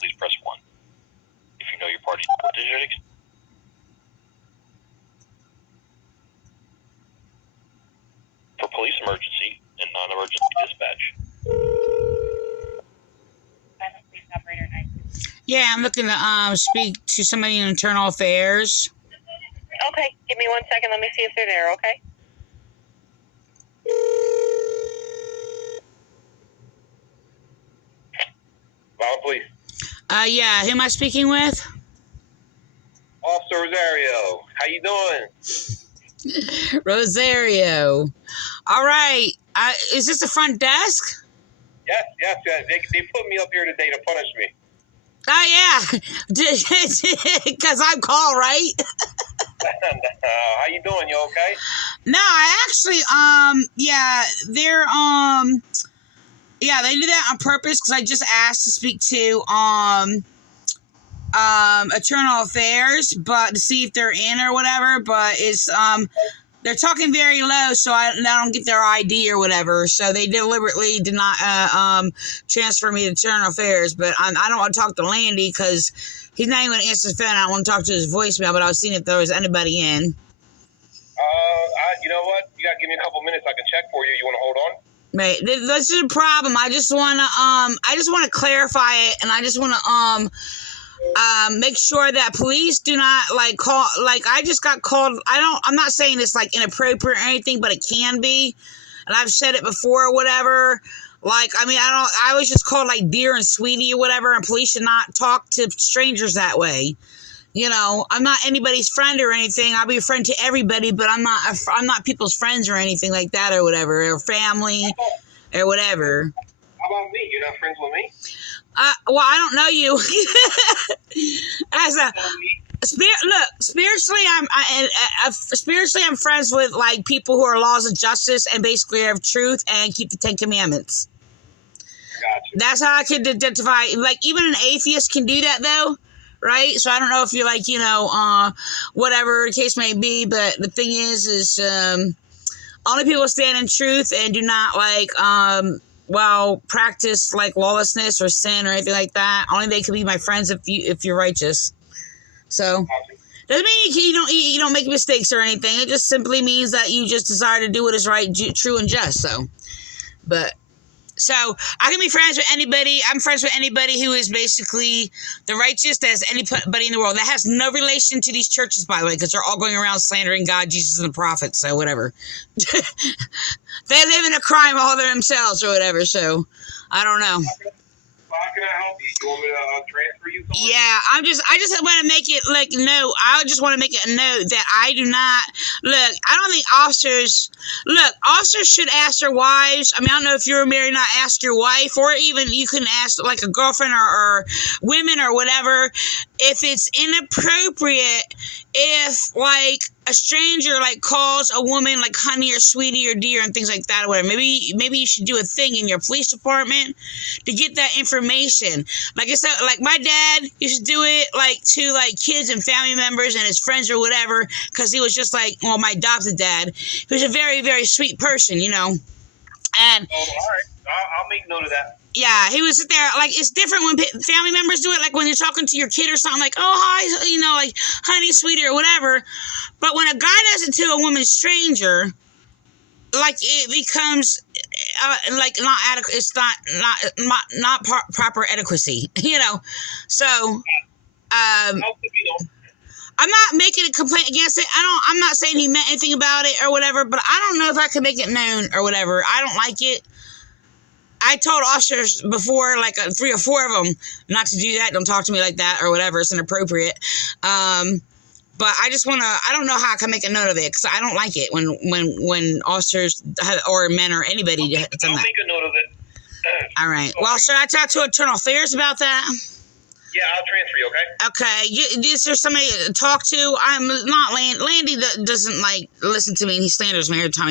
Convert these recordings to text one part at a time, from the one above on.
please press 1. If you know your party's digit. For police emergency and non-emergency dispatch. Yeah, I'm looking to speak to somebody in internal affairs. Okay, give me 1 second. Let me see if they're there, okay? Vineland Police. Yeah, who am I speaking with? Officer Rosario, how you doing? Rosario. All right. Is this the front desk? Yes. They put me up here today to punish me. Oh, yeah. Because I'm called, right? How you doing? You okay? No, I actually, they do that on purpose because I just asked to speak to, Internal Affairs, but to see if they're in or whatever, but it's, they're talking very low, so I don't get their ID or whatever, so they deliberately did not, transfer me to Internal Affairs, but I don't want to talk to Landy because he's not even going to answer his phone. I don't want to talk to his voicemail, but I was seeing if there was anybody in. You know what? You gotta give me a couple minutes. I can check for you. You want to hold on? Right. This is a problem. I just want to clarify it, and I just want to make sure that police do not call. I just got called. I'm not saying it's inappropriate or anything, but it can be, and I've said it before or whatever. I was just called dear and sweetie or whatever, and police should not talk to strangers that way. You know, I'm not anybody's friend or anything. I'll be a friend to everybody, but I'm not people's friends or anything like that or whatever, or family or whatever. How about me? You're not friends with me? Well, I don't know you. Spiritually, I'm friends with people who are laws of justice and basically of truth and keep the 10 Commandments. Gotcha. That's how I can identify. Even an atheist can do that, though. Right? So I don't know if you're whatever the case may be, but the thing is only people stand in truth and do not practice lawlessness or sin or anything like that. Only they can be my friends if you're righteous. So doesn't mean you don't make mistakes or anything. It just simply means that you just desire to do what is right, true, and just. So I can be friends with anybody. I'm friends with anybody who is basically the righteous as anybody in the world. That has no relation to these churches, by the way, because they're all going around slandering God, Jesus, and the prophets. So whatever. They live in a crime all themselves or whatever. So I don't know. How can I help you? You want me to transfer you somewhere? Yeah, I just want to make it I just want to make it a note that I do not, I don't think officers should ask their wives. I mean, I don't know if you're married, not ask your wife, or even you can ask a girlfriend or women or whatever, if it's inappropriate if a stranger calls a woman honey or sweetie or dear and things like that or whatever. Maybe you should do a thing in your police department to get that information. Like I said, my dad used to do it to kids and family members and his friends or whatever, because he was just my adopted dad. He was a very, very sweet person, And all right, I'll make note of that. yeah, he would sit there, it's different when family members do it, when you're talking to your kid or something, oh, hi, honey, sweetie, or whatever. But when a guy does it to a woman stranger, it becomes, not adequate, it's not proper adequacy, So, I'm not making a complaint against it. I'm not saying he meant anything about it or whatever, but I don't know if I can make it known or whatever. I don't like it. I told officers before, 3 or 4 of them, not to do that. Don't talk to me like that or whatever. It's inappropriate. But I just want to, I don't know how I can make a note of it, because I don't like it when officers or men or anybody does that. I'll make a note of it. All right. Well, should I talk to Internal Affairs about that? Yeah, I'll transfer you, okay? Okay. Is there somebody to talk to? I'm not Landy doesn't listen to me, and he slanders me every time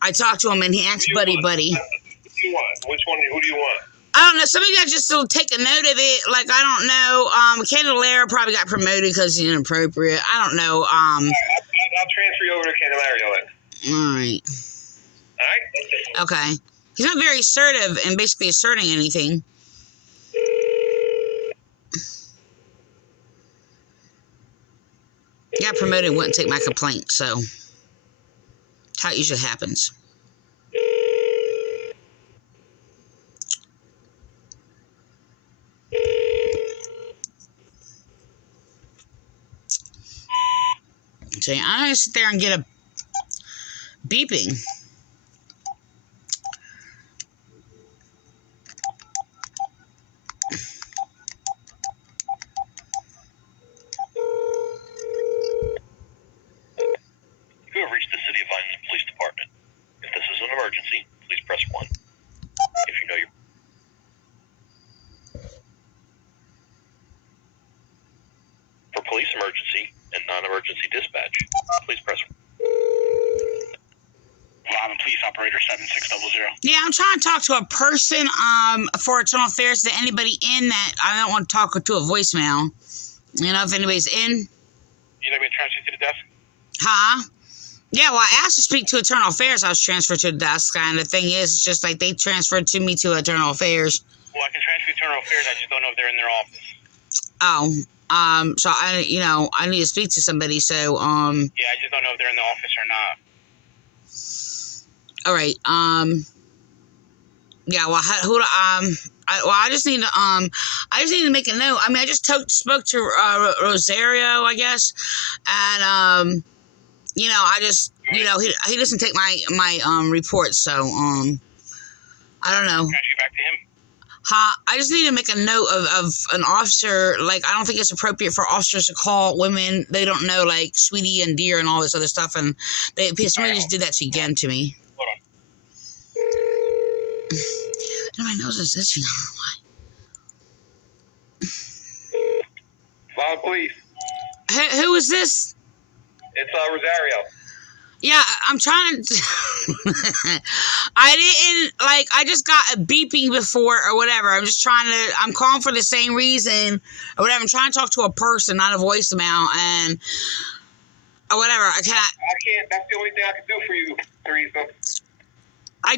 I talk to him, and he acts buddy. Who do you want? Who do you want? I don't know. Somebody got just to take a note of it. I don't know. Candelaria probably got promoted because he's inappropriate. I don't know. I'll transfer you over to Candelaria then. All right. All right? Okay. He's not very assertive and basically asserting anything. promoted and wouldn't take my complaint. So, that's how it usually happens. So, I'm going to sit there and get a beeping. You have reached the City of Vineland Police Department. If this is an emergency, please press 1. If you know your... For police emergency and non-emergency dispatch, please press 1. Vineland Police Operator 7600. Yeah, I'm trying to talk to a person for Internal Affairs. Is there anybody in that? I don't want to talk to a voicemail. You know, if anybody's in. You let me transfer you to the desk? Huh? Yeah, well, I asked to speak to Internal Affairs. I was transferred to the desk, and the thing is, it's just like they transferred to me to Internal Affairs. Well, I can transfer you to Internal Affairs. I just don't know if they're in their office. So I need to speak to somebody. So, Yeah, I just don't know if they're in the office or not. all right. Yeah. Well, I just need to make a note. I mean, I just spoke to Rosario, I guess, and you know, I just, you know, he doesn't take my reports, so I don't know. Transfer you back to him. I just need to make a note of an officer. Like, I don't think it's appropriate for officers to call women they don't know, like sweetie and dear and all this other stuff, and somebody just did that again to me. Hold on. My nose is itching. Vineland Police. Who is this? It's Rosario. Yeah, I'm trying to... I just got a beeping before or whatever. I'm calling for the same reason or whatever. I'm trying to talk to a person, not a voicemail, and or whatever. I can't, that's the only thing I can do for you, Teresa. I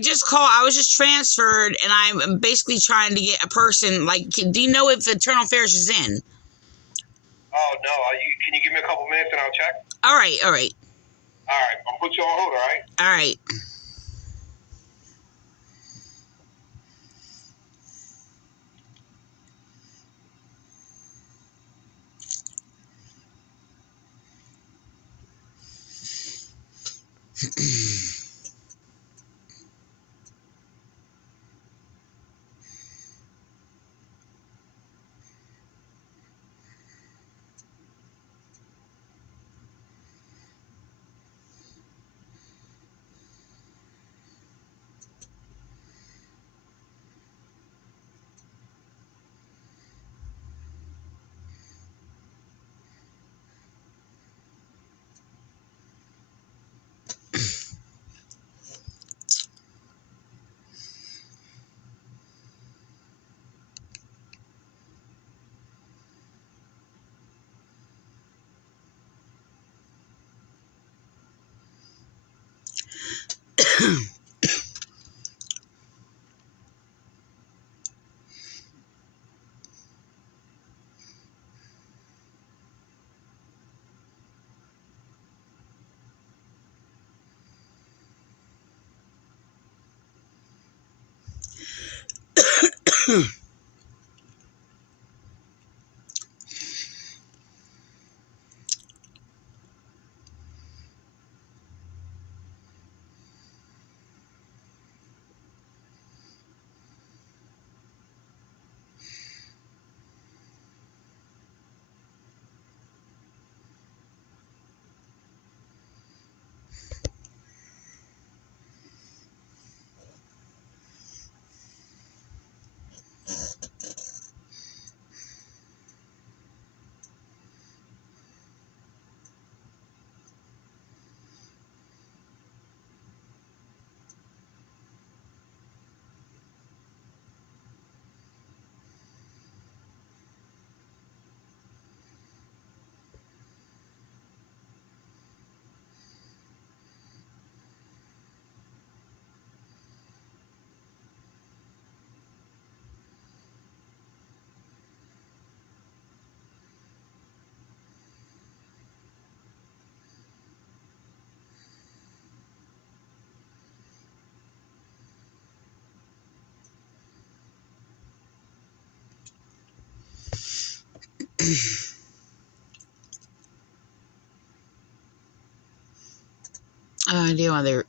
was just transferred, and I'm basically trying to get a person, like, do you know if Internal Affairs is in? Oh, no. Can you give me a couple minutes and I'll check? All right. All right. I'll put you on hold, all right? All right. I do other.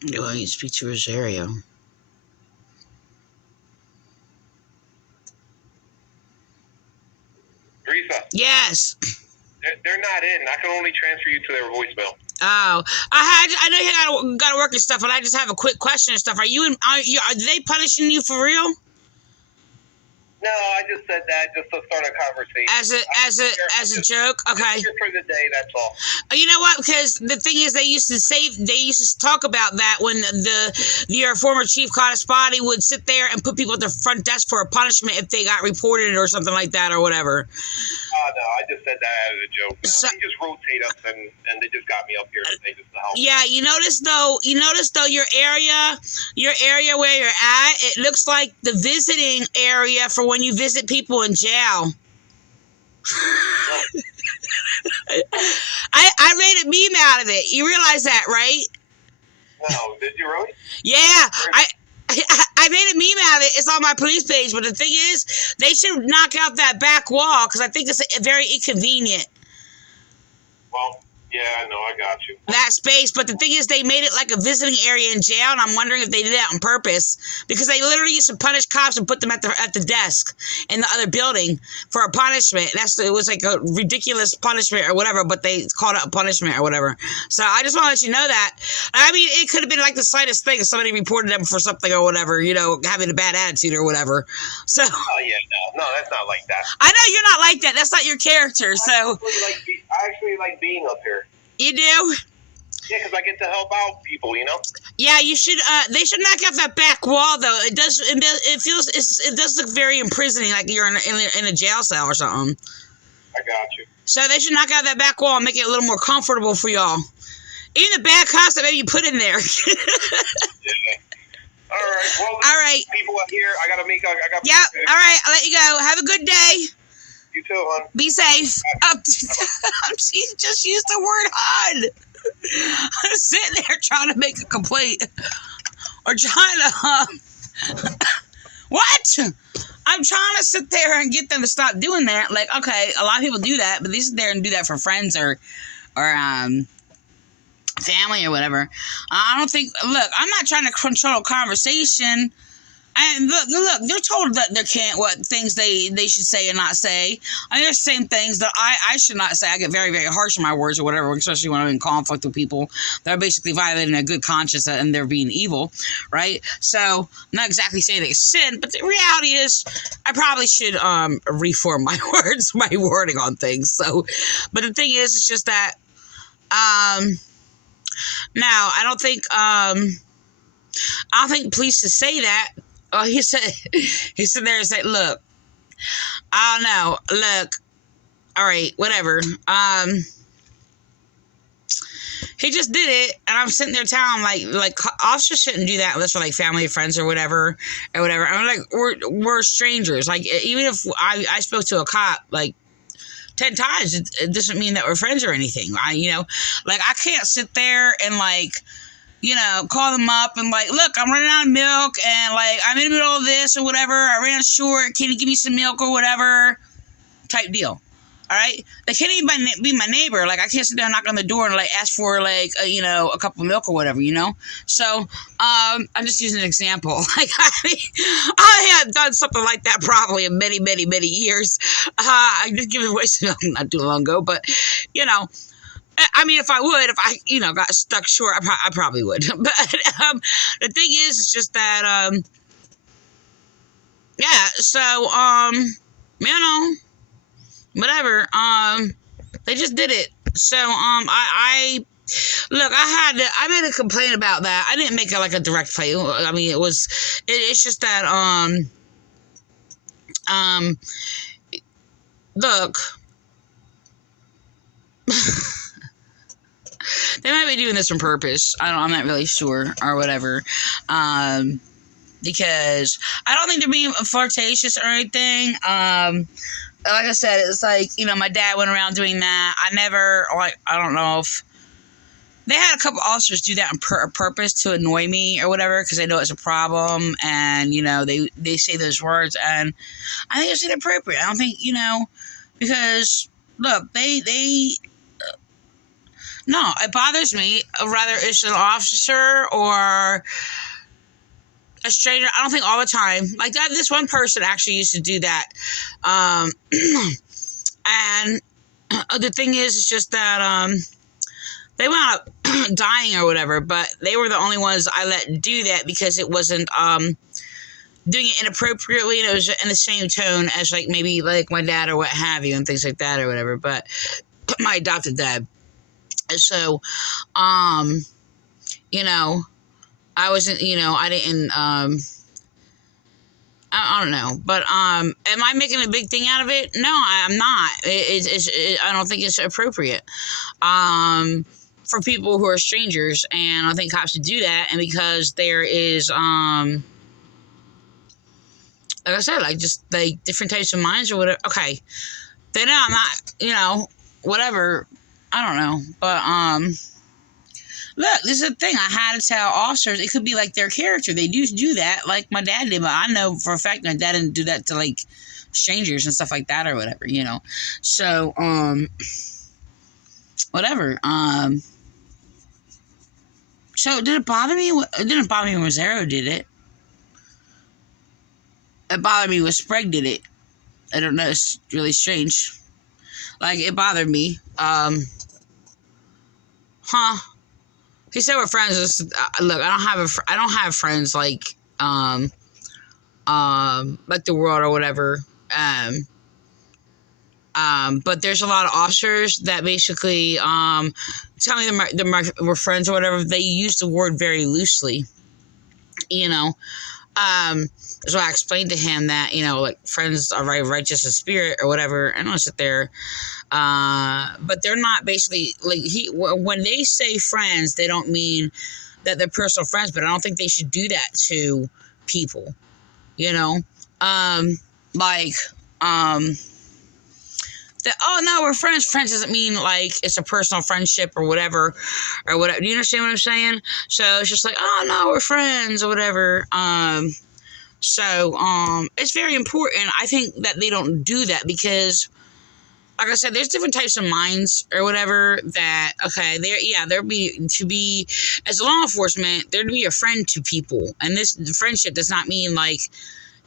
Do I need to speak to Rosario? Teresa, Yes. they're not in. I can only transfer you to their voicemail. Oh, I know you gotta work and stuff, but I just have a quick question and stuff. Are they punishing you for real? No, I just said that just to start a conversation. As a joke? Okay. Here for the day, that's all. You know what? Because the thing is, they used to talk about that when your former chief Cottaspati would sit there and put people at the front desk for a punishment if they got reported or something like that or whatever. No, I just said that as a joke. No, So, they just rotate us, and they just got me up here today just to help. yeah, you notice though your area where you're at, it looks like the visiting area for when you visit people in jail. I made a meme out of it. You realize that, right? No, did you really? Yeah, I made a meme out of it. It's on my police page. But the thing is, they should knock out that back wall because I think it's very inconvenient. Well, yeah, no, I got you. That space, but the thing is, they made it like a visiting area in jail, and I'm wondering if they did that on purpose because they literally used to punish cops and put them at the desk in the other building for a punishment. It was like a ridiculous punishment or whatever, but they called it a punishment or whatever. So I just want to let you know that. I mean, it could have been like the slightest thing if somebody reported them for something or whatever, having a bad attitude or whatever. So. Oh yeah, no, that's not like that. I know you're not like that. That's not your character. So. I actually like being up here. You do? Yeah, because I get to help out people, Yeah, you should. They should knock out that back wall, though. It does. It does look very imprisoning, like you're in a jail cell or something. I got you. So they should knock out that back wall and make it a little more comfortable for y'all. Even the bad cops that maybe you put in there. Yeah. All right. Well, all right. People up here, I gotta make. Yep. All right. I'll let you go. Have a good day. You too, hon. Be safe. She just used the word hon. I'm sitting there trying to make a complaint. Or trying to, what? I'm trying to sit there and get them to stop doing that. Like, okay, a lot of people do that, but they sit there and do that for friends or family or whatever. I don't think, look, I'm not trying to control a conversation. And look, they're told that they can't, what things they should say and not say. I mean, there's the same things that I should not say. I get very, very harsh in my words or whatever, especially when I'm in conflict with people that are basically violating a good conscience and they're being evil, right? So, I'm not exactly saying it's sin, but the reality is I probably should reform my words, my wording on things. So, but the thing is, it's just that, now, I don't think police should say that. He said there and said, look, I don't know, look, all right, whatever. He just did it, and I'm sitting there telling him, like officers shouldn't do that unless they're like family or friends or whatever. I'm like, we're strangers. Like, even if I spoke to a cop, like, 10 times, it doesn't mean that we're friends or anything. I can't sit there and, like, call them up and like, look, I'm running out of milk and like, I'm in the middle of this or whatever. I ran short. Can you give me some milk or whatever? Type deal. All right. They can't even be my neighbor. Like, I can't sit there and knock on the door and like ask for like, a cup of milk or whatever, So, I'm just using an example. Like, I mean, I had done something like that probably in many, many, many years. I just gave away some milk not too long ago, but I mean, if I got stuck short, I probably would. But the thing is, it's just that, yeah. So, whatever. They just did it. So, I made a complaint about that. I didn't make it like a direct play. I mean, it's just that, look. They might be doing this on purpose. I'm not really sure or whatever. Because I don't think they're being flirtatious or anything. Like I said, it's like, my dad went around doing that. I don't know if they had a couple officers do that on purpose to annoy me or whatever, because they know it's a problem, and, you know, they say those words, and I think it's inappropriate. I don't think, you know, because, look, no, it bothers me, whether it's an officer or a stranger. I don't think all the time. Like that, this one person actually used to do that. And the thing is, it's just that, they wound up dying or whatever, but they were the only ones I let do that because it wasn't, doing it inappropriately, and it was in the same tone as, like, maybe, like, my dad or what have you, and things like that or whatever, but my adopted dad. So, you know, I wasn't, you know, I didn't, I don't know, but, am I making a big thing out of it? No, I'm not. I don't think it's appropriate, for people who are strangers, and I think cops should do that, and because there is, like I said, like, just, like, different types of minds or whatever. Okay, then I'm not, you know, whatever, I don't know, but, look, this is the thing, I had to tell officers, it could be, like, their character, they do that, like my dad did, but I know for a fact my dad didn't do that to, like, strangers and stuff like that or whatever, you know, so, whatever, so did it bother me? It didn't bother me when Rosario did it. It bothered me when Sprague did it. I don't know, it's really strange. Like, it bothered me. He said we're friends. Look, I don't have friends like the world or whatever. But there's a lot of officers that basically tell me we're friends or whatever. They use the word very loosely, you know. So I explained to him that, you know, like, friends are very righteous in spirit or whatever, and I'll sit there. But they're not basically, like, when they say friends, they don't mean that they're personal friends, but I don't think they should do that to people, you know? That, oh, no, we're friends. Friends doesn't mean, like, it's a personal friendship or whatever. Do you understand what I'm saying? So it's just like, oh, no, we're friends or whatever. So it's very important, I think, that they don't do that because, like I said, there's different types of minds or whatever that, okay, there'd be, to be, as law enforcement, there'd be a friend to people. And this friendship does not mean, like,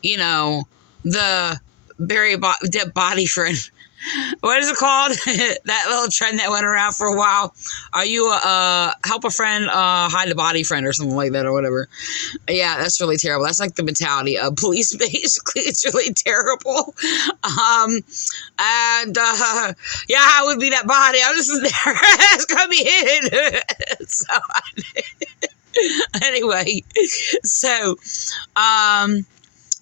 you know, the dead body friend. What is it called? That little trend that went around for a while. Are you help a friend hide a body friend or something like that or whatever? Yeah, that's really terrible. That's like the mentality of police, basically. It's really terrible. Yeah, I would be that body. I'm just there. It's gonna be hidden. So anyway, so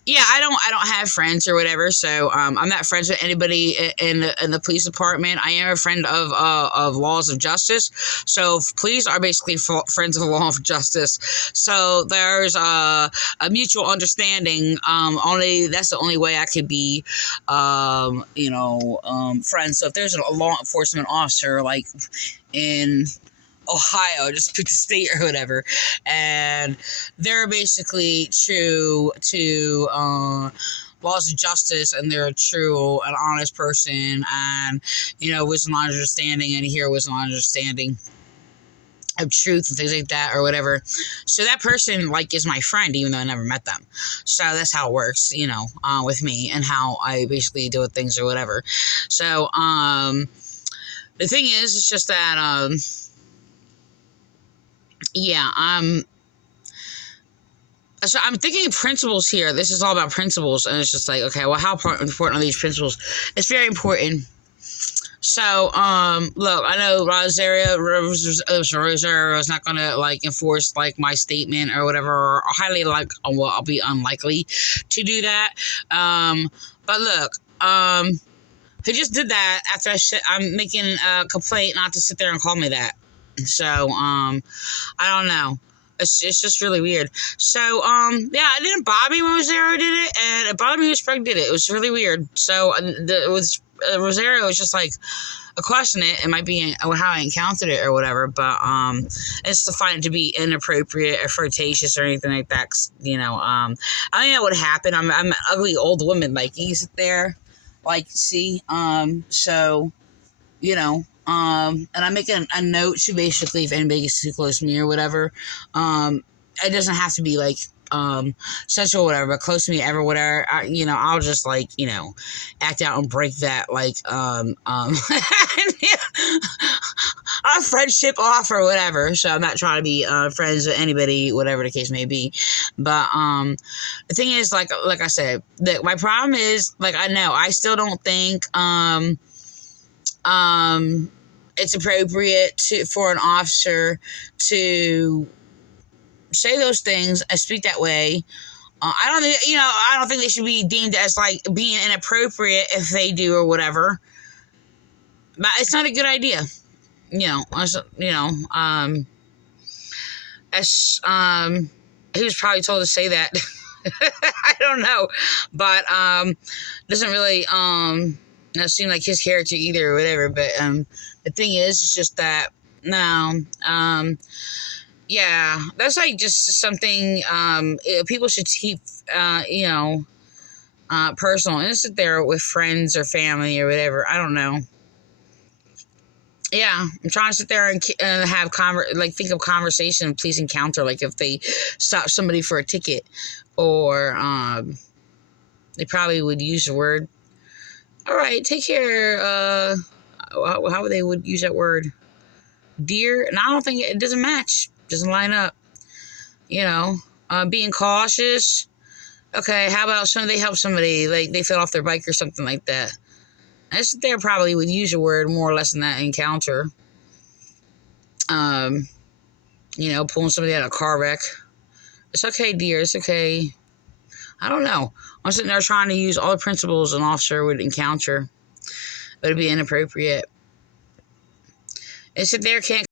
yeah, I don't have friends or whatever, so I'm not friends with anybody in the police department. I am a friend of laws of justice, so police are basically friends of the law of justice. So there's a mutual understanding. That's the only way I could be, friends. So if there's a law enforcement officer like in Ohio, just pick the state or whatever, and they're basically true to laws of justice, and they're a true and honest person, and, you know, wisdom and understanding, and here wisdom and understanding of truth and things like that or whatever. So that person, like, is my friend, even though I never met them. So that's how it works, you know, with me, and how I basically deal with things or whatever. So the thing is, it's just that so I'm thinking principles here. This is all about principles, and it's just like, okay, well, how important are these principles? It's very important. So, look, I know Rosario is not going to, like, enforce, like, my statement or whatever, or highly, like, well, I'll be unlikely to do that. But look, he just did that after I'm making a complaint not to sit there and call me that. So, I don't know. It's just really weird. So, yeah, it didn't bother me when Rosario did it, and it bothered me when Sprague did it. It was really weird. So, with Rosario, it's just like, question it. It might be how I encountered it or whatever, but it's to find it to be inappropriate or flirtatious or anything like that. 'Cause, you know, I don't know what happened. I'm an ugly old woman. Like, you sit there, like, see, so, you know, and I'm making a note to basically, if anybody gets too close to me or whatever, it doesn't have to be like sexual or whatever, but close to me ever, whatever, you know, I'll just like, you know, act out and break that like a friendship off or whatever. So I'm not trying to be friends with anybody, whatever the case may be. But the thing is, like I said, that my problem is, like, I still don't think it's appropriate for an officer to say those things and speak that way. I don't think they should be deemed as like being inappropriate if they do or whatever. But it's not a good idea. He was probably told to say that. I don't know, but doesn't really not seem like his character either or whatever. But the thing is, it's just that yeah, that's like just something people should keep, personal. And sit there with friends or family or whatever. I don't know. Yeah, I'm trying to sit there and have think of conversation, please encounter, like if they stop somebody for a ticket, or they probably would use the word, all right, take care. How they would use that word, dear? And I don't think it doesn't match. Doesn't line up, being cautious. Okay, how about they help somebody, like they fell off their bike or something like that? I sit there probably would use a word more or less in that encounter. Pulling somebody out of a car wreck. It's okay, dear, it's okay. I don't know. I'm sitting there trying to use all the principles an officer would encounter, but it'd be inappropriate. And sit there, can't